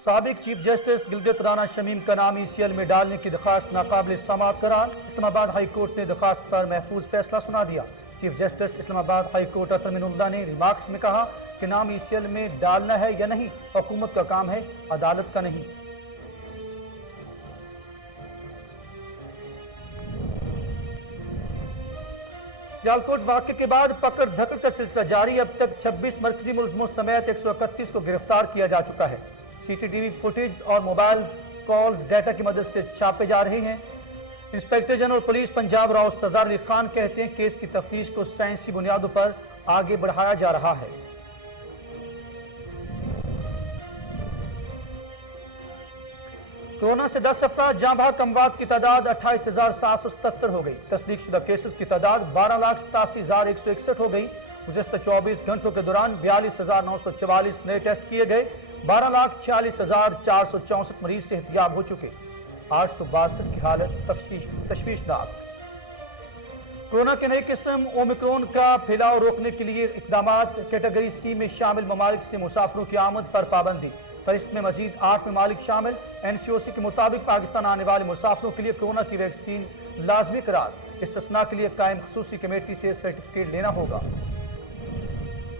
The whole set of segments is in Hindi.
साबिक चीफ जस्टिस गिलगित राना शमीम का नाम ECL में डालने की दरखास्त नाकाबिल समाअत करार। इस्लामाबाद हाई कोर्ट ने दरखास्त पर महफूज फैसला सुना दिया। Chief Justice Islamabad High Court Athar Minallah ने रिमार्क्स में कहा कि नाम ECL में डालना है या नहीं हुकूमत का काम है, अदालत का नहीं। सियालकोट वाक़े के बाद पकड़ धकड़ का सिलसिला जारी। अब तक 26 मरकजी मुलजमों समेत 131 को गिरफ्तार किया जा चुका है। CCTV फुटेज और मोबाइल कॉल्स डेटा की मदद से छापे जा रहे हैं। Inspector general police Punjab Rao Sardar Ali Khan कहते हैं केस की तफ्तीश को साइंसी बुनियादों पर आगे बढ़ाया जा रहा है। कोरोना से 10 अफराद जाँ बहक, अमवात की तादाद 28,777 हो गई। तस्दीकशुदा केसेस की तादाद 12,87,161 हो गई। गुज़श्ता 24 घंटों के दौरान 42,944 नए टेस्ट किए गए। 12,46,464 मरीज सेहतयाब हो चुके। 862 की हालत तशवीशनाक। कोरोना के नई किस्म ओमिक्रॉन का फैलाव रोकने के लिए इकदामात। कैटेगरी C में शामिल ममालिक से मुसाफिरों की आमद पर पाबंदी। फहरिस्त में मजीद 8 ममालिक शामिल। NCOC के मुताबिक पाकिस्तान आने वाले मुसाफिरों के लिए कोरोना की वैक्सीन लाजमी करार। इस्तिस्ना के लिए कायम खसूसी कमेटी से सर्टिफिकेट लेना होगा।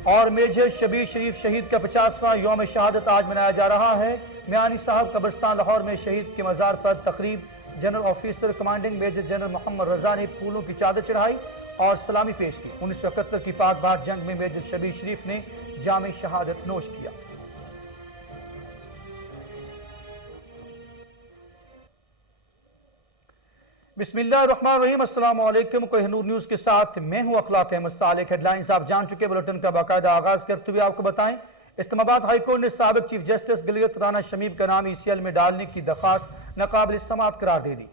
और मेजर शबीर शरीफ शहीद का 50वां यौम शहादत आज मनाया जा रहा है। मियानी साहब कब्रिस्तान लाहौर में शहीद के मज़ार पर तकरीब। General officer commanding major general Mohammad Raza ने फूलों की चादर चढ़ाई और सलामी पेश की। 1971 की पाक भारत जंग में मेजर शबीर शरीफ ने जाम शहादत नोश किया। बिस्मिल्लाहिर्रहमानिर्रहीम, अस्सलाम वालेकुम। कोहिनूर न्यूज़ के साथ मैं हूं अखलाक अहमद सालिक। हेडलाइंस आप जान चुके। बुलेटिन का बाकायदा आगाज करते हुए आपको बताएं, इस्लामाबाद हाई कोर्ट ने साबिक चीफ जस्टिस गिलगित राना शमीम का नाम ECL में डालने की दरखास्त नाकाबिल समाअत करार दे दी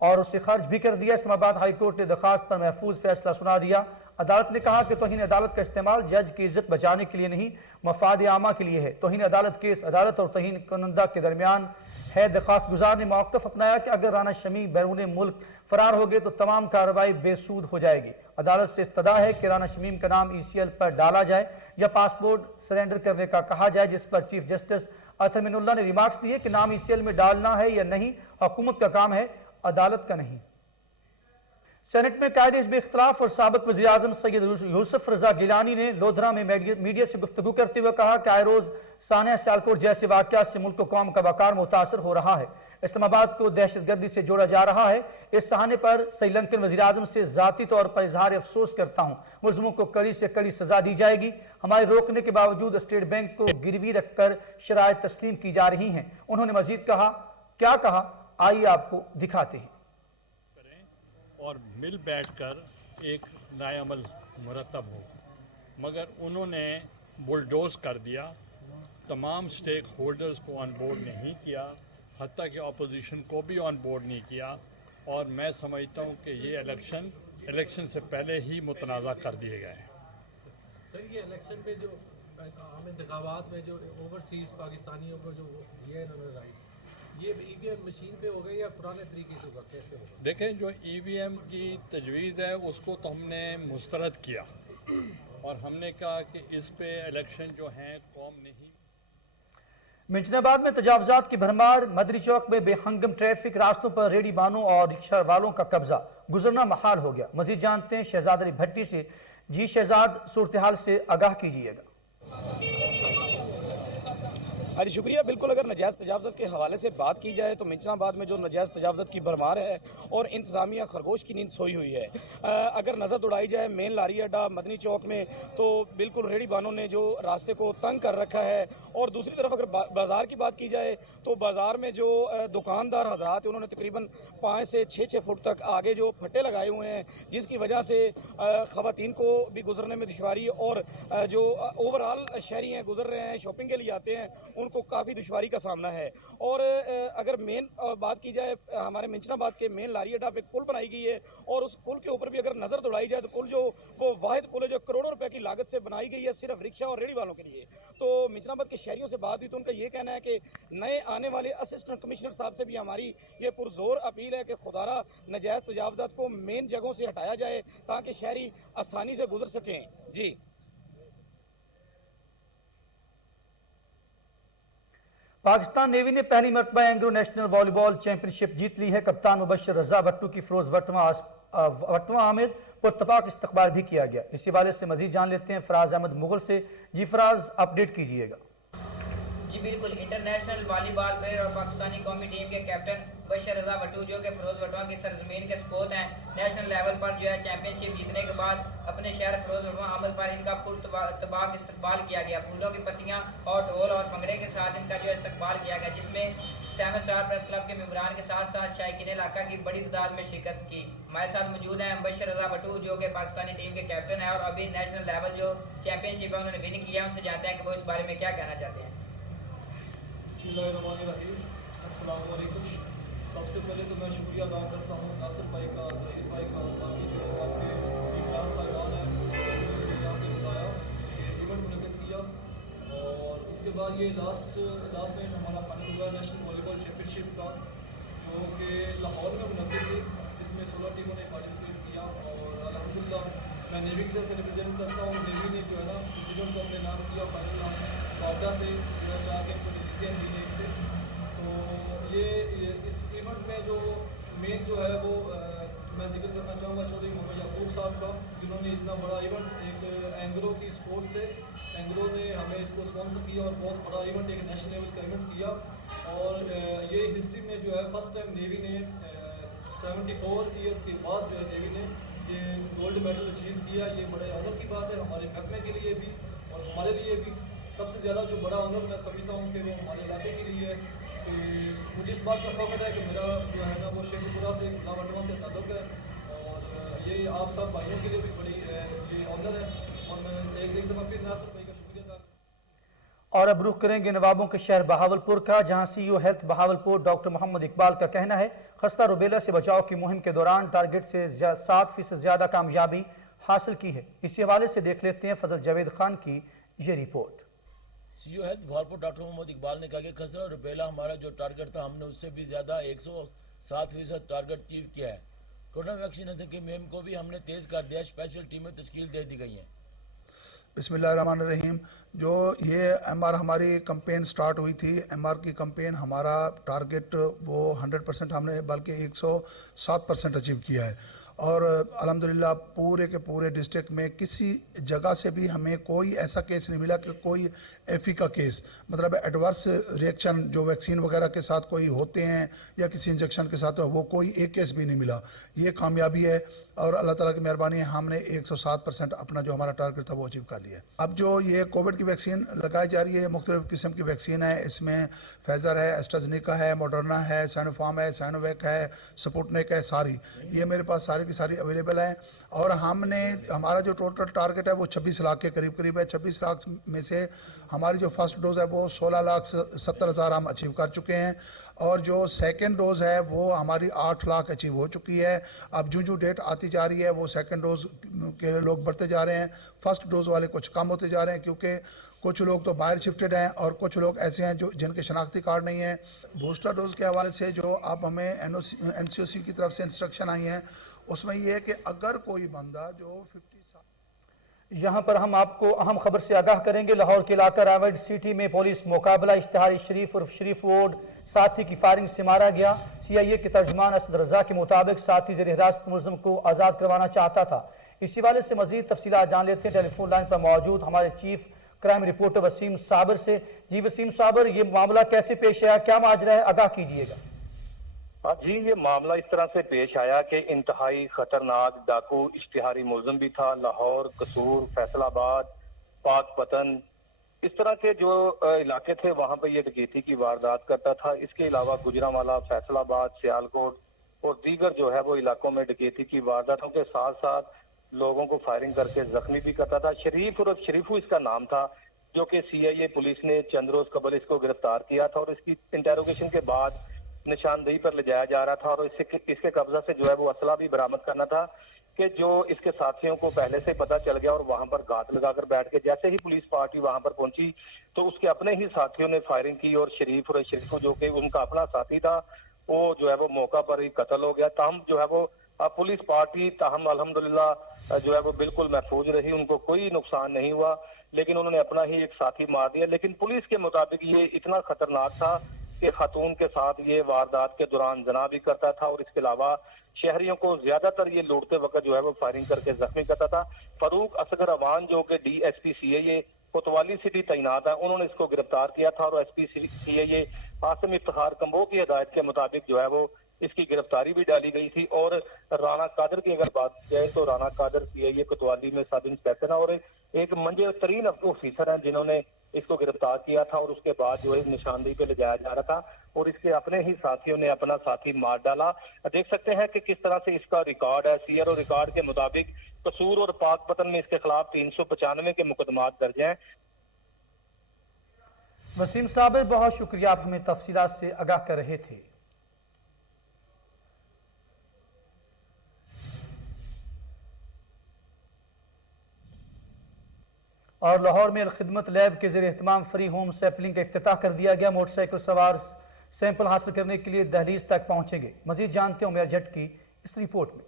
और उसे खर्च भी कर दिया। इस्लामाबाद हाई कोर्ट ने दरखास्त पर महफूज फैसला सुना दिया। अदालत ने कहा कि तौहीन अदालत का इस्तेमाल जज की इज्जत बचाने के लिए नहीं, मफाद आमा के लिए है। तौहीन अदालत केस अदालत और तौहीन कुनंदा के दरमियान है। दरखास्त गुजार ने मौक़िफ़ अपनाया कि अगर राना शमीम बैरून मुल्क फरार हो गए तो तमाम कार्रवाई बेसूद हो जाएगी। अदालत से इस्तदा है कि राना शमीम का नाम ECL पर डाला जाए या पासपोर्ट सरेंडर करने का कहा जाए, जिस पर चीफ जस्टिस अतर मिनुल्लाह ने रिमार्क्स दिए कि नाम ECL में डालना है या नहीं हुकूमत का काम है, अदालत का नहीं। सेनेट में कायदे हिज़्ब इख्तिलाफ और साबिक वज़ीर आज़म सैयद यूसुफ रज़ा गिलानी ने लोधरा में मीडिया से गुफ्तगू करते हुए कहा कि आए रोज़ सानिया सियालकोट जैसे वाक़यात से मुल्क कौम का वक़ार मुतासर हो रहा है। इस्लामाबाद को दहशतगर्दी से जोड़ा जा रहा है। इस सहाने पर श्रीलंकन वज़ीर आज़म से ज़ाती तौर पर इजहार अफसोस करता हूँ। मुलज़मों को कड़ी से कड़ी सज़ा दी जाएगी। हमारे रोकने के बावजूद स्टेट बैंक को गिरवी रखकर शराइत तस्लीम की जा रही हैं। उन्होंने मज़ीद कहा, क्या कहा, आइए आपको दिखाते हैं। और मिल बैठकर एक नया अमल मुरतब हो, मगर उन्होंने बुलडोज कर दिया। तमाम स्टेक होल्डर्स को ऑन बोर्ड नहीं किया, हत्ता कि अपोजिशन को भी ऑन बोर्ड नहीं किया। और मैं समझता हूँ कि ये इलेक्शन से पहले ही मुतनाज़ा कर दिए गए हैं। सर, ये इलेक्शन पे जो आम इंतखाबात में जो ओवरसीज़ पाकिस्तानियों को जो दिया है इन्होंने राइट्स, ये EVM मशीन पे हो गई या पुराने तरीके से होगा, कैसे होगा? देखें, जो EVM की तजवीज़ है उसको तो हमने मुस्तरद किया और हमने कहा कि इस पे इलेक्शन जो हैं कौम नहीं। मिंचनाबाद में तजावजात की भरमार। मदरी चौक में बेहंगम ट्रैफिक। रास्तों पर रेडी बानों और रिक्शा वालों का कब्जा। गुजरना महाल हो गया। मजीद जानते हैं शहजाद अली भट्टी से। जी शहजाद, सूरत हाल से आगाह कीजिएगा। अरे शुक्रिया। बिल्कुल, अगर नजायज़ तजावज़त के हवाले से बात की जाए तो मिंचनाबाद में जो नजायज़ तजावज़त की भरमार है और इंतज़ामिया खरगोश की नींद सोई हुई है। अगर नज़र दौड़ाई जाए मेन लारी अड्डा मदनी चौक में तो बिल्कुल रेडी बानों ने जो रास्ते को तंग कर रखा है। और दूसरी तरफ अगर बाज़ार की बात की जाए तो बाज़ार में जो दुकानदार हजरात हैं उन्होंने तकरीबन 5 से 6 फुट तक आगे जो फट्टे लगाए हुए हैं, जिसकी वजह से ख़वातीन को भी गुजरने में दुश्वारी और जो ओवरऑल शहरी हैं गुजर रहे हैं, शॉपिंग के लिए आते हैं, उनको काफ़ी दुश्वारी का सामना है। और अगर मेन बात की जाए, हमारे मिंचनाबाद के मेन लारी अड्डा पे पुल बनाई गई है और उस पुल के ऊपर भी अगर नज़र दौड़ाई जाए तो पुल जो वो वाहिद पुल है जो करोड़ों रुपए की लागत से बनाई गई है सिर्फ रिक्शा और रेडी वालों के लिए। तो मिंचनाबाद के शहरियों से बात हुई तो उनका ये कहना है कि नए आने वाले असिस्टेंट कमिश्नर साहब से भी हमारी ये पुरजोर अपील है कि खुदारा नजायज़ तजावज़ात को मेन जगहों से हटाया जाए ताकि शहरी आसानी से गुजर सकें। जी। पाकिस्तान नेवी ने पहली मरतबा एंग्रो नेशनल वॉलीबॉल चैंपियनशिप जीत ली है। कप्तान मुबशर रजा वट्टू की फिरोज वटवा आमिर पुरतपाक इस्तकबाल भी किया गया। इसी वाले से मजीद जान लेते हैं फराज अहमद मुगल से। जी फराज, अपडेट कीजिएगा। जी बिल्कुल, इंटरनेशनल वॉलीबॉल प्लेयर और पाकिस्तानी कौमी टीम के कैप्टन मुबशर रजा वट्टू जो कि फिरोज वटवा की सरजमीन के सपूत हैं, नेशनल लेवल पर जो है चैंपियनशिप जीतने के बाद अपने शहर फिरोज वटवा आमद पर इनका पुरतबाक इस्तकबाल किया गया। फूलों की पत्तियां और ढोल और भंगड़े के साथ इनका जो है इस्तकबाल किया गया, जिसमें 7 स्टार प्रेस क्लब के मेंबरान के साथ साथ शायकीन इलाका की बड़ी तादाद में शिरकत की। हमारे साथ मौजूद हैं मुबशर रजा वट्टू जो कि पाकिस्तानी टीम के कैप्टन है और अभी नेशनल लेवल जो चैंपियनशिप है उन्होंने विन किया है। उनसे जानते हैं कि वो इस बारे में क्या कहना चाहते हैं। बिस्मिल्लाहिर्रहमानिर्रहीम, अस्सलाम वालेकुम। सबसे पहले तो मैं शुक्रिया अदा करता हूँ नासिर भाई का, जहीर भाई का, बाकी जो आपके इमरान साहिबान हैं उन्होंने यहाँ पे बताया, ये इवेंट मुनक़िद किया। और उसके बाद ये लास्ट नाइट हमारा फाइनल हुआ नेशनल वॉलीबॉल चैम्पियनशिप का, जो कि लाहौर में मुनक़िद थी। इसमें 16 टीमों ने पार्टिसिपेट किया और अल्हम्दुलिल्लाह मैं नेवी की तरफ से रिप्रेजेंट करता हूँ। नेवी ने जो है ना इस इवेंट को अपने नाम किया, फाइनल नाम वाजा से जो है 4 गेम को जीते हैं 3-1 से। तो ये इस इवेंट में जो मेन जो है वो मैं जिक्र करना चाहूँगा चौधरी मोहम्मद याकूब साहब का, जिन्होंने इतना बड़ा इवेंट एक एंग्रो की स्पोर्ट से एंग्रो ने हमें इसको स्पॉन्सर किया और बहुत बड़ा इवेंट, एक नेशनल लेवल का इवेंट किया। और ये हिस्ट्री में जो है फर्स्ट टाइम नेवी ने 74 ईयर्स के बाद जो है नेवी ने ये गोल्ड मेडल अचीव किया। ये बड़े ऑनर की बात है हमारे महकमे के लिए भी और हमारे लिए भी। सबसे ज़्यादा जो बड़ा ऑनर मैं समझता हूँ कि वो हमारे इलाके के लिए है कि मुझे इस बात का फ़ख्र है कि मेरा जो है ना वो शेखपुरा से वटवा से ताल्लुक़ है और ये आप सब भाइयों के लिए भी बड़ी ये ऑनर है। और मैं एक दफ़ा फिर नासिर भाई का शुक्रिया अदा। और अब रुख करेंगे नवाबों के शहर बहावलपुर का, जहां CEO health Bahawalpur doctor Mohammad Iqbal का कहना है खस्ता रुबेला से बचाव की मुहिम के दौरान टारगेट से 7% ज़्यादा कामयाबी हासिल की है। इसी हवाले से देख लेते हैं फजल जावेद खान की ये report. CEO health Bahawalpur doctor Mohammad Iqbal ने कहा कि खसरा रुबेला हमारा जो टारगेट था हमने उससे भी ज़्यादा 107% टारगेट अचीव किया है। कोरोना वैक्सीनेशन की मुहिम को भी हमने तेज़ कर दिया, स्पेशल टीमें तश्कील दे दी गई हैं। बिस्मिल्लाहिर्रहमानिर्रहीम। जो ये एमआर हमारी कंपेन स्टार्ट हुई थी, एमआर की कंपेन हमारा टारगेट वो 100% हमने बल्कि 107% अचीव किया है। और अल्हम्दुलिल्लाह पूरे के पूरे डिस्ट्रिक्ट में किसी जगह से भी हमें कोई ऐसा केस नहीं मिला कि कोई एफी का केस, मतलब एडवर्स रिएक्शन जो वैक्सीन वगैरह के साथ कोई होते हैं या किसी इंजेक्शन के साथ, वो कोई एक केस भी नहीं मिला। ये कामयाबी है और अल्लाह ताला की मेहरबानी है, हमने 107% अपना जो हमारा टारगेट था वो अचीव कर लिया है। अब जो ये कोविड की वैक्सीन लगाई जा रही है, मुख्तलिफ किस्म की वैक्सीन है, इसमें फाइज़र है, एस्ट्राजेनेका है, मॉडर्ना है, साइनोफार्म है, साइनोवैक है, स्पुतनिक है, सारी ये मेरे पास सारी की सारी अवेलेबल हैं। और हमने हमारा जो टोटल टारगेट है वो 26 लाख के करीब है। 26 लाख में से हमारी जो फर्स्ट डोज़ है वो 16,70,000 हम अचीव कर चुके हैं और जो सेकंड डोज़ है वो हमारी 8 लाख अचीव हो चुकी है। अब जो डेट आती जा रही है वो सेकंड डोज़ के लोग बढ़ते जा रहे हैं, फर्स्ट डोज़ वाले कुछ कम होते जा रहे हैं क्योंकि कुछ लोग तो बाहर शिफ्टेड हैं और कुछ लोग ऐसे हैं जो जिनके शनाख्ती कार्ड नहीं है। बूस्टर डोज़ के हवाले से जो अब हमें NCOC की तरफ से इंस्ट्रक्शन आई हैं उसमें ये है कि अगर कोई बंदा जो 50 साल। यहाँ पर हम आपको अहम खबर से आगाह करेंगे। लाहौर के इलाका रावड सिटी में पुलिस मुकाबला, इश्तिहारी शरीफ उर्फ शरीफ वोड साथी की फायरिंग से मारा गया। CIA के तर्जमान असद रजा के मुताबिक साथी ज़ेर हिरासत मुलज़म को आज़ाद करवाना चाहता था। इसी वाले से मजीद तफसीलात जान लेते हैं टेलीफोन लाइन पर मौजूद हमारे चीफ क्राइम रिपोर्टर वसीम साबर से। जी वसीम साबर, ये मामला कैसे पेश आया, क्या माजरा है, आगाह कीजिएगा। जी, ये मामला इस तरह से पेश आया कि इंतहाई खतरनाक डाकू इश्तिहारी मुलज़म भी था। लाहौर, कसूर, फैसलाबाद, पाकपतन, इस तरह के जो इलाके थे वहाँ पर ये डकैती की वारदात करता था। इसके अलावा गुजरांवाला, फैसलाबाद, सियालकोट और दीगर जो है वो इलाकों में डकैती की वारदातों के साथ साथ लोगों को फायरिंग करके जख्मी भी करता था। शरीफ उर्फ शरीफू इसका नाम था, जो कि CIA पुलिस ने चंद रोज कबल इसको गिरफ्तार किया था और इसकी इंटेरोगेशन के बाद निशानदेही पर ले जाया जा रहा था और इसके कब्जा से जो है वो असला भी बरामद करना था कि जो इसके साथियों को पहले से पता चल गया और वहां पर घात लगाकर बैठ के जैसे ही पुलिस पार्टी वहां पर पहुंची तो उसके अपने ही साथियों ने फायरिंग की और शरीफ जो कि उनका अपना साथी था वो जो है वो मौका पर ही कत्ल हो गया। ताहम जो है वो पुलिस पार्टी ताहम अल्हम्दुलिल्लाह जो है वो बिल्कुल महफूज रही, उनको कोई नुकसान नहीं हुआ, लेकिन उन्होंने अपना ही एक साथी मार दिया। लेकिन पुलिस के मुताबिक ये इतना खतरनाक था कि खातून के साथ ये वारदात के दौरान जना भी करता था और इसके अलावा शहरियों को ज्यादातर ये लूटते वक्त जो है वो फायरिंग करके जख्मी करता था। फारूक असगर अवान जो कि DSP CIA कोतवाली सिटी तैनात है, उन्होंने इसको गिरफ्तार किया था और SP CIA Asim Iftikhar combo की हिदायत के मुताबिक जो है वो इसकी गिरफ्तारी भी डाली गई थी। और राना कादर की अगर बात की जाए तो राना कादर CIA कोतवाली में सब इंस्पेक्टर है और एक मंजे तरीन ऑफिसर हैं जिन्होंने इसको गिरफ्तार किया था और उसके बाद जो है निशानदेही पे ले जाया जा रहा था और इसके अपने ही साथियों ने अपना साथी मार डाला। देख सकते हैं कि किस तरह से इसका रिकॉर्ड है। CRO रिकॉर्ड के मुताबिक कसूर और पाकपतन में इसके खिलाफ 395 के मुकदमात दर्ज हैं। वसीम साबिर, बहुत शुक्रिया, आप हमें तफसीलात से आगाह कर रहे थे। और लाहौर में अलखिदमत लैब के ज़रिए एहतमाम फ्री होम सैंपलिंग का इफ्तिताह कर दिया गया। मोटरसाइकिल सवार सैंपल हासिल करने के लिए दहलीज तक पहुंचेंगे। मजीद जानते हैं उमर जट की इस रिपोर्ट में।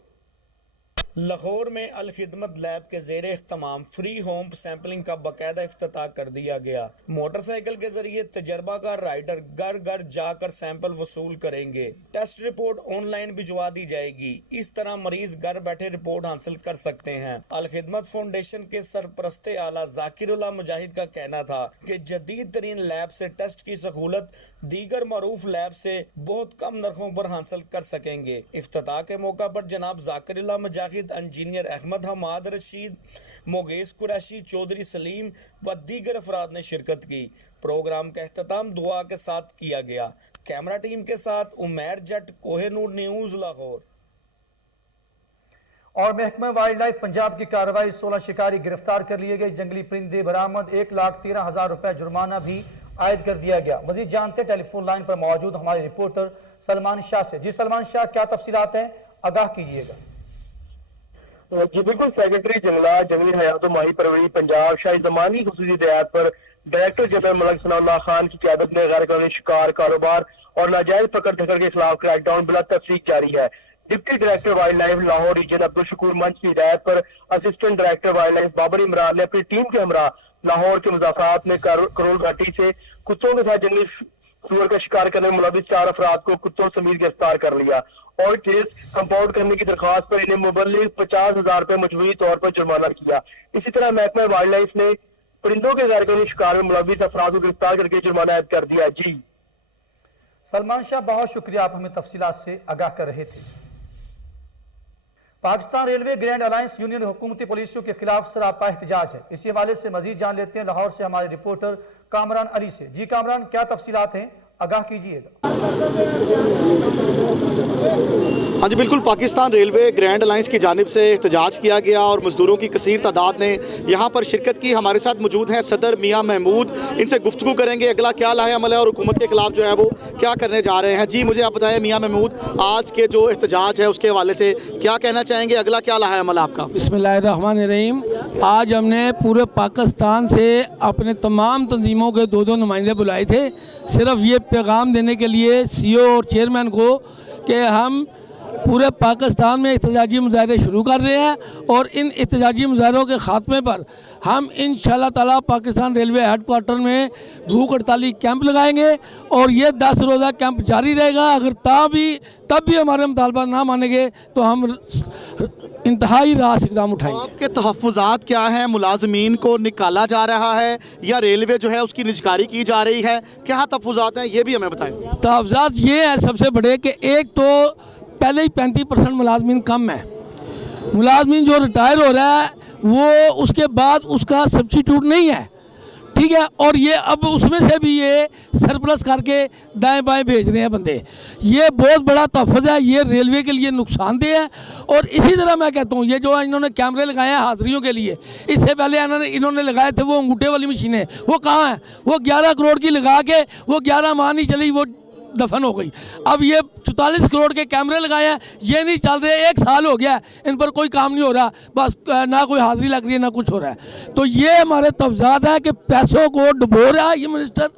लाहौर में अलखिदमत लैब के ज़ेरे इख्तिमाम फ्री होम सैंपलिंग का बाकायदा इफ्तिताह कर दिया गया। मोटरसाइकिल के जरिए तजर्बाकार राइडर घर घर जाकर सैंपल वसूल करेंगे। टेस्ट रिपोर्ट ऑनलाइन भिजवा दी जाएगी। इस तरह मरीज घर बैठे रिपोर्ट हासिल कर सकते हैं। अलखिदमत फाउंडेशन के सरपरस्ते आला जाकिरुल्लाह मुजाहिद का कहना था कि जदीद तरीन लैब से टेस्ट की सहूलत दीगर मरूफ लैब से बहुत कम नरखों पर हासिल कर सकेंगे। इफ्तिताह के मौका पर जनाब जाकिरुल्लाह मुजाहिद, इंजीनियर अहमद हमाद रशीद, मोगेस कुरैशी, चौधरी सलीम व दीगर अफराद ने शिरकत की। प्रोग्राम का अख्ताम दुआ के साथ किया गया। कैमरा टीम के साथ उमर जट, कोहिनूर न्यूज, लाहौर। और महकमा वाइल्ड लाइफ पंजाब की कार्रवाई, 16 शिकारी गिरफ्तार कर लिए गए। जंगली परिंदे बरामद, 1,13,000 रुपए जुर्माना भी आयद कर दिया गया। मजीद जानते टेलीफोन लाइन पर मौजूद हमारे रिपोर्टर सलमान शाह से। जी सलमान शाह, क्या तफसीलात हैं, आगाह कीजिएगा। जी बिल्कुल, सेक्रेटरी जंगलात जंगली हयात माही परवरी पंजाब शाही जमानी खुसूसी हिदायत पर डायरेक्टर जनरल मलक सनाउल्लाह खान की क़यादत में गैर कानूनी शिकार, कारोबार और नाजायज पकड़ धकड़ के खिलाफ क्रैकडाउन बिला तफसीक जारी है। Deputy director wildlife Lahore region Abdul Shakoor मंच की हिदायत पर assistant director wildlife Babar Imran ने अपनी टीम के हमरा लाहौर के मुजाफरात में करोल घाटी से कुत्तों के साथ जंगली सूअर का शिकार करने में मुलविस 4 अफराद को कुत्तों समेत गिरफ्तार कर लिया और केस कंपाउंड करने की दरख्वास्त पर इन्हें मुबल्लिग 50,000 रुपए मजबूरी तौर पर जुर्माना किया। इसी तरह महकमा वाइल्ड लाइफ ने परिंदों के गैर कानूनी शिकार में मुलविस अफराद को गिरफ्तार करके जुर्माना अदा कर दिया। जी सलमान शाह, बहुत शुक्रिया, आप हमें तफसीलात से आगाह कर रहे थे। Pakistan railway grand alliance union हुकूमती पॉलिसियों के खिलाफ सरापा एहतजाज है। इसी हवाले से मजीद जान लेते हैं लाहौर से हमारे रिपोर्टर कामरान अली से। जी कामरान, क्या तफसीलात हैं, आगाह कीजिएगा। हाँ जी बिल्कुल, पाकिस्तान रेलवे ग्रैंड अलायंस की जानिब से एहतजाज किया गया और मजदूरों की कसीर तादाद ने यहाँ पर शिरकत की। हमारे साथ मौजूद हैं सदर मियाँ महमूद, इनसे गुफ्तगू करेंगे अगला क्या लाहे अमल है और हुकूमत के खिलाफ जो है वो क्या करने जा रहे हैं। जी मुझे आप बताएं मियाँ महमूद, आज के जो एहतजाज है उसके हवाले से क्या कहना चाहेंगे, अगला क्या लाहे अमल आपका? बिस्मिल्लाहिर्रहमानिर्रहीम। आज हमने पूरे पाकिस्तान से अपने तमाम तंजीमों के 2-2 नुमाइंदे बुलाए थे, सिर्फ ये पैगाम देने के लिए CEO और चेयरमैन को कि हम पूरे पाकिस्तान में एहतजाजी मुजाहरे शुरू कर रहे हैं और इन एहतजाजी मुजाहरों के ख़ात्मे पर हम इंशाअल्लाह ताला पाकिस्तान रेलवे हेडक्वार्टर में भूख हड़ताली कैंप लगाएंगे और ये 10 रोज़ा कैंप जारी रहेगा। अगर तब भी हमारे मुतालबा ना मानेंगे तो हम इंतहाई रास इक़दाम उठाएंगे। आपके तहफ़्फ़ुज़ात क्या हैं? मुलाजमीन को निकाला जा रहा है या रेलवे जो है उसकी निजकारी की जा रही है? क्या तहफ़्फ़ुज़ात हैं ये भी हमें बताएं। तहफ़्फ़ुज़ात ये है सबसे बड़े कि एक तो पहले ही 35% मुलाजमीन कम है। मुलाजमीन जो रिटायर हो रहा है वो उसके बाद उसका सब्स्टिट्यूट नहीं है, ठीक है, और ये अब उसमें से भी ये सरप्लस करके दाएं बाएं भेज रहे हैं बंदे। ये बहुत बड़ा तहफ़्फ़ुज़ है, ये रेलवे के लिए नुकसानदेह है। और इसी तरह मैं कहता हूँ ये जो इन्होंने कैमरे लगाए हैं हाज़िरियों के लिए, इससे पहले इन्होंने लगाए थे वो अंगूठे वाली मशीनें, वो कहाँ हैं? वो 11 करोड़ की लगा के वो 11 माह नहीं चली, वो दफन हो गई। अब ये 44 करोड़ के कैमरे लगाए हैं, ये नहीं चल रहे, 1 साल हो गया इन पर कोई काम नहीं हो रहा, बस ना कोई हाजिरी लग रही है ना कुछ हो रहा है। तो ये हमारे तफजात है कि पैसों को डुबो रहा है ये मिनिस्टर,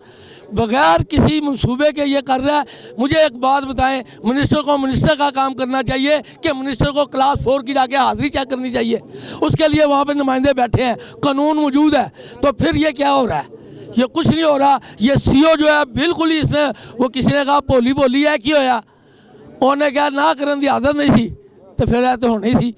बगैर किसी मंसूबे के ये कर रहा है। मुझे एक बात बताएं, मिनिस्टर को मिनिस्टर का काम करना चाहिए कि मिनिस्टर को क्लास 4 की जाके हाज़िरी चेक करनी चाहिए। उसके लिए वहाँ पे नुमाइंदे बैठे हैं, कानून मौजूद है। तो फिर ये क्या हो रहा है? ये कुछ नहीं हो रहा। ये सीओ जो है बिल्कुल ही इसने वो किसी ने कहा भोली भोली है की होया, उन्हें क्या ना करने की आदत नहीं थी तो फिर ऐ तो होनी थी।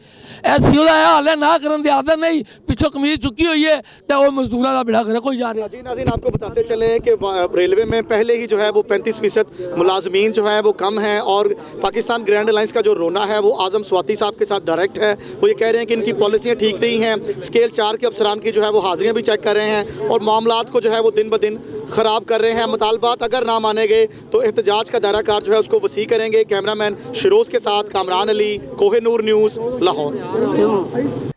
सीओ का हाल है, ना करने की आदत नहीं, पिछों कमीज चुकी हुई है तो वो मजदूरों का बिड़ा करे कोई जा रहा। जी नाज़रीन, आपको बताते चले कि रेलवे में पहले ही जो है वो 35% मुलाजमीन जो है वो कम है और पाकिस्तान ग्रैंड अलायंस का जो रोना है वो आज़म स्वाति साहब के साथ डायरेक्ट है। वो ये कह रहे हैं कि इनकी पॉलिसियाँ ठीक नहीं हैं, स्केल 4 के अफसरान की जो है वो हाज़िरियाँ भी चेक कर रहे हैं और मामलात को जो है वो दिन ब दिन ख़राब कर रहे हैं। मुतालबात अगर ना माने गए तो एहतजाज का दायराकार जो है उसको वसी करेंगे। कैमरामैन शिरोज़ के साथ कामरान अली, कोहिनूर न्यूज़, लाहौर।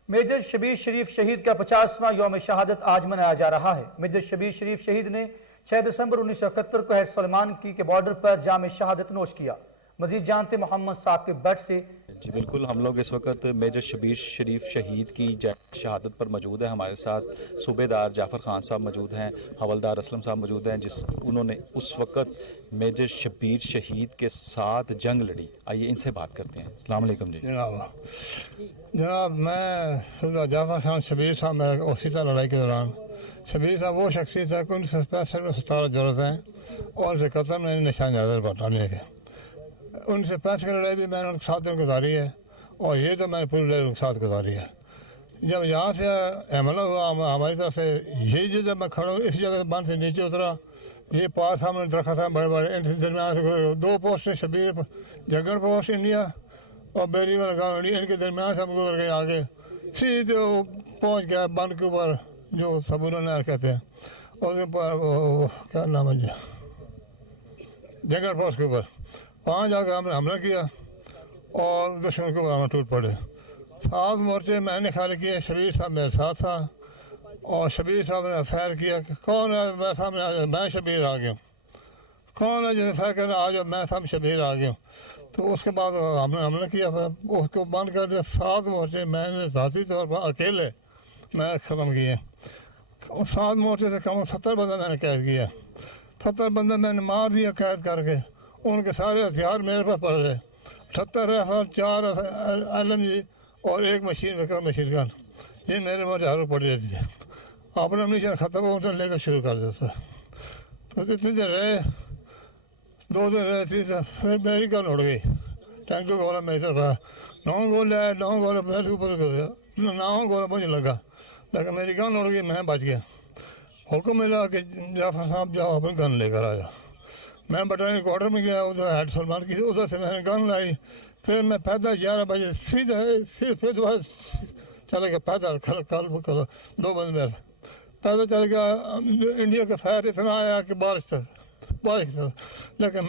मेजर शबीर शरीफ शहीद का 50वां यौम शहादत आज मनाया जा रहा है। मेजर शबीर शरीफ शहीद ने 6 दिसंबर 1971 को हैदर सलमान की के बॉर्डर पर जाम शहादत नोश किया। मजीद जानते मोहम्मद साकिब बट से। जी बिल्कुल, हम लोग इस वक्त मेजर शबीर शरीफ शहीद की शहादत पर मौजूद है। हमारे साथ सूबेदार जाफ़र खान साहब मौजूद हैं, हवलदार असलम साहब मौजूद हैं, उन्होंने उस वक्त मेजर शबीर शहीद के साथ जंग लड़ी। आइए इनसे बात करते हैं। अस्सलाम वालेकुम जी। जनाब मैं सूबेदार जाफ़र खान शबीर साहब, मेरा उसी तरह लड़ाई के दौरान शबीर साहब वो शख्सियत है कि 1965 में 17 जरूरत हैं और उनसे कत्ल में निशान ज़्यादा बटाने के 1965 की लड़ाई भी मैंने उनके साथ दिन गुजारी है और ये तो मैंने पूरी लड़ाई उनके साथ गुजारी है। जब यहाँ से हमला हुआ हमारी तरफ से, यही जब मैं खड़ा हूँ इस जगह से बंद से नीचे उतरा, ये पास सामने दरख्त हैं बड़े बड़े, इनके दरमियान से 2 post Shabbir Jagan post India और बेरी वाला गाँव इंडिया, इनके दरमियान से हम गुजर गए आगे सीधे पहुँच गया बंद के ऊपर जो सबूर नहर कहते हैं, उसके ऊपर क्या नाम है जगन पोस्ट के ऊपर, वहाँ जाकर हमने हमला किया और दुश्मन के ऊपर हम टूट पड़े। 7 मोर्चे मैंने खाली किए, शबीर साहब मेरे साथ था और शबीर साहब ने फैर किया कि कौन है मेरे सामने आ जाए, मैं शबीर आ गया, कौन है जिसे फैर करना आ जाए, मैं सामने शबीर आ गया। तो उसके बाद हमने हमला किया, उसको बंद कर दिया। 7 मोर्चे मैंने ज़ाती तौर पर अकेले मैंने ख़त्म किए। 7 मोर्चे से कम 70 बंदा मैंने कैद किया, 70 बंदा मैंने मार दिया कैद करके। उनके सारे हथियार मेरे पास पड़ रहे, 78 राइफल, 4 LMG और 1 मशीन विक्रम मशीन गन, ये मेरे में हथियारों पड़ी रहती है। अपना मिशन ख़त्म हो तो लेकर शुरू कर देता। तो इतने दिन रहे, 2 दिन रहे, 3 दिन फिर मेरी गन उड़ गई, टैंक को गोला मेरी तरफ आया, 9 गोले आए, 9 गोले मेरे ऊपर गुजरा, 9 गोला मुझे लगा, लेकिन मेरी गन उड़ गई, मैं बच गया। हुक्म मिला कि जाफर साहब जाओ अपनी गन लेकर आया। मैं बटालियन क्वार्टर में गया, उधर हैड सलमान की, उधर से मैंने गन लाई। फिर मैं पैदल 11 बजे सीधे फिर दोबारा चले गया पैदल, कल 2 बजे मेरे पैदल चल गया। इंडिया का फायर इतना आया कि बारिश तक, लेकिन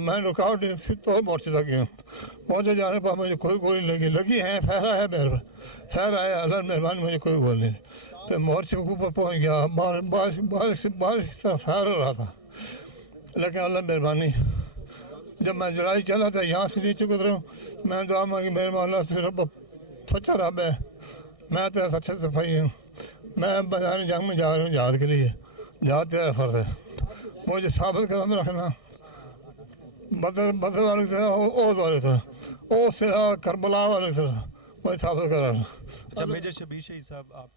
मैं रुकावट नहीं, तो मोर्चे तक गया। मोर्चे जाने पर मुझे कोई गोली लगी है, फहरा है मेरे पर, फहर आया, अल्लाह मेहरबानी मुझे कोई गोली नहीं। फिर मोर्चे के ऊपर पहुँच गया, बारिश की तरफ फहर हो रहा था, लेकिन अल्लाह मेहरबानी जब मैं लड़ाई चला था यहाँ से नीचे गुजरा हूँ, मैं दुआ मांगी मेरे मौला से, रब सच्चा रब है, मैं तेरा सच्चा सफाई हूँ, मैं बजाने जंग में जा रहा हूँ जहाद के लिए, जहाद तेरा फर्ज है, मुझे साबित कदम रखना। बदर वाले की तरह, ओद वाले तरह, ओ सिरा करबला वाले तरह मुझे साबित कराना। अच्छा मेजर शबीर शहीद साहब आप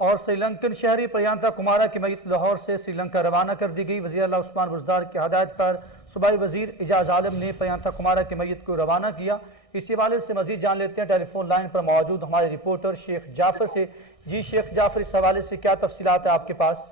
और श्रीलंकन शहरी प्रियंका कुमारा की मैयत लाहौर से श्रीलंका रवाना कर दी गई। वज़ीर आला उस्मान बुज़दार की हदायत पर सूबाई वज़ीर इजाज़ आलम ने प्रियंका कुमारा की मैयत को रवाना किया। इसी हवाले से मज़ीद जान लेते हैं टेलीफोन लाइन पर मौजूद हमारे रिपोर्टर शेख जाफर से। जी शेख जाफर, इस हवाले से क्या तफसीलात है आपके पास?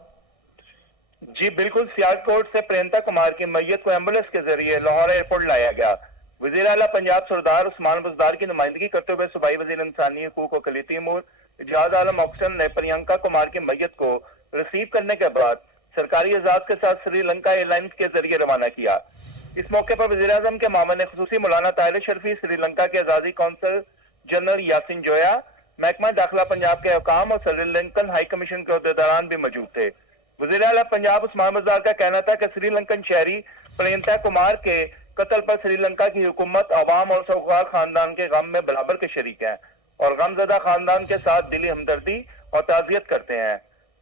जी बिल्कुल, सियालकोट से प्रियंका कुमार की मैयत को एम्बुलेंस के जरिए लाहौर एयरपोर्ट लाया गया। वज़ीर आला पंजाब सरदार उस्मान बुज़दार की नुमाइंदगी करते हुए सूबाई वज़ीर इंसानी हकूक़ और कलीती अमूर इजाज़ आलम ऑक्सन ने प्रियंका कुमार की मैयत को रिसीव करने के बाद सरकारी एजाज के साथ श्रीलंका एयरलाइंस के जरिए रवाना किया। इस मौके पर वज़ीर आज़म के मामले खुसूसी मौलाना ताहिर शर्फी, श्रीलंका के आज़ादी कौंसल जनरल यासिन जोया, महकमा दाखिला पंजाब के हुकाम और श्रीलंकन हाई कमीशन के अहदेदारान भी मौजूद थे। वज़ीर आला पंजाब उस्मान बुज़दार का कहना था कि श्रीलंकन शहरी प्रियंका कुमार के कत्ल पर श्रीलंका की हुकूमत, अवाम और सौखार खानदान के गम में बराबर के शरीक हैं और गमजदा खानदान के साथ दिली हमदर्दी और ताज़ियत करते हैं।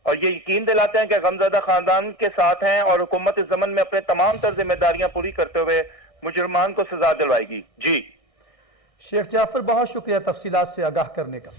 और ये यकीन दिलाते हैं कि गमज़दा खानदान के साथ हैं और हुकूमत इस ज़मन में अपने तमाम तर जिम्मेदारियां पूरी करते हुए मुजरिमान को सजा दिलवाएगी। जी शेख जाफर, बहुत शुक्रिया तफसीलात से आगाह करने का।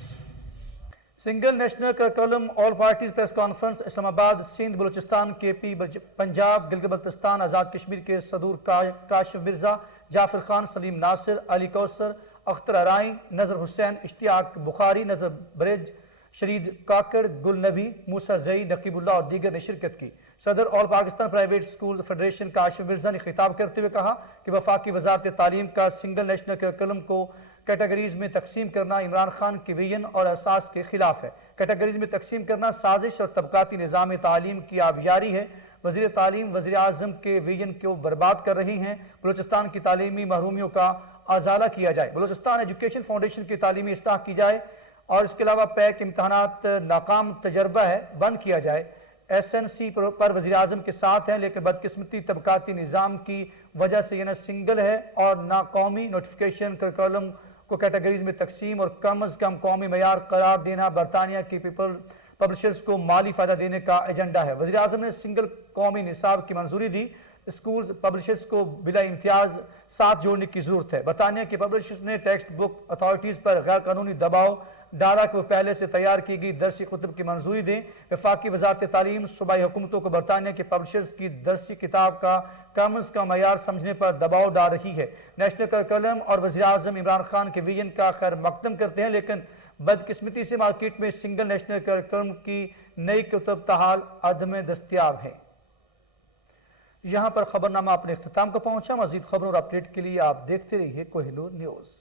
Single national curriculum all parties press conference Islamabad, Sindh, Balochistan, KP, Punjab, Gilgit Baltistan, Azad Kashmir के सदूर काशिफ मिर्जा, जाफर खान, सलीम नासिर, अली कौसर, अख्तर अराई, नजर हुसैन, इश्तियाक बुखारी, नजर बरेज, शरीद काकड़, गुल नबी, मूसा जई, नकीबुल्ला और दीगर ने शिरकत की। सदर all Pakistan private school federation Kashif Mirza ने खिताब करते हुए कहा कि वफाकी वजारत तालीम का सिंगल नेशनल करिकुलम को कैटेगरीज में तकसीम करना इमरान खान के विजन और असास के खिलाफ है। कैटेगरीज में तकसीम करना साजिश और तबकाती निज़ाम तालीम की आबियारी है। वज़ीर तालीम वज़ीर आज़म के विजन को बर्बाद कर रही हैं। बलूचिस्तान की तालीमी महरूमियों का अजाला किया जाए। बलूचिस्तान एजुकेशन फाउंडेशन की तालीमी इस्लाह की जाए और इसके अलावा पैक इम्तहानात नाकाम तजर्बा है, बंद किया जाए। SNC पर वज़ीर आज़म के साथ हैं, लेकिन बदकिस्मती तबकाती निज़ाम की वजह से यह न सिंगल है और ना कौमी नोटिफिकेशन करिकुलम को कैटेगरीज में तकसीम और कम अज़ कम कौमी मयार करार देना बरतानिया की पब्लिशर्स को माली फ़ायदा देने का एजेंडा है। वज़ीर आज़म ने सिंगल कौमी निसाब की मंजूरी दी। स्कूल्स पब्लिशर्स को बिला इम्तियाज़ साथ जोड़ने की ज़रूरत है। बरतानिया के पब्लिशर्स ने टेक्स्ट बुक अथॉरिटीज़ पर गैर कानूनी दबाव डाला कि वो पहले से तैयार की गई दरसी कुतुब की मंजूरी दें। वफाकी वजारत तालीम सूबाई हुकूमतों को बरतानिया के पब्लिशर्स की दरसी किताब का कम अज़ कम मयार समझने पर दबाव डाल रही है। नेशनल करिकुलम और वज़ीर आज़म इमरान खान के विजन का खैर मकदम करते हैं, लेकिन बदकिस्मती से मार्केट में सिंगल नेशनल करिकुलम की नई कुतुब ताहाल अदम दस्तियाब है। यहाँ पर खबरनामा अपने इख्तिताम को पहुँचा। मज़ीद खबरों और अपडेट के लिए आप देखते रहिए कोहिनूर न्यूज़।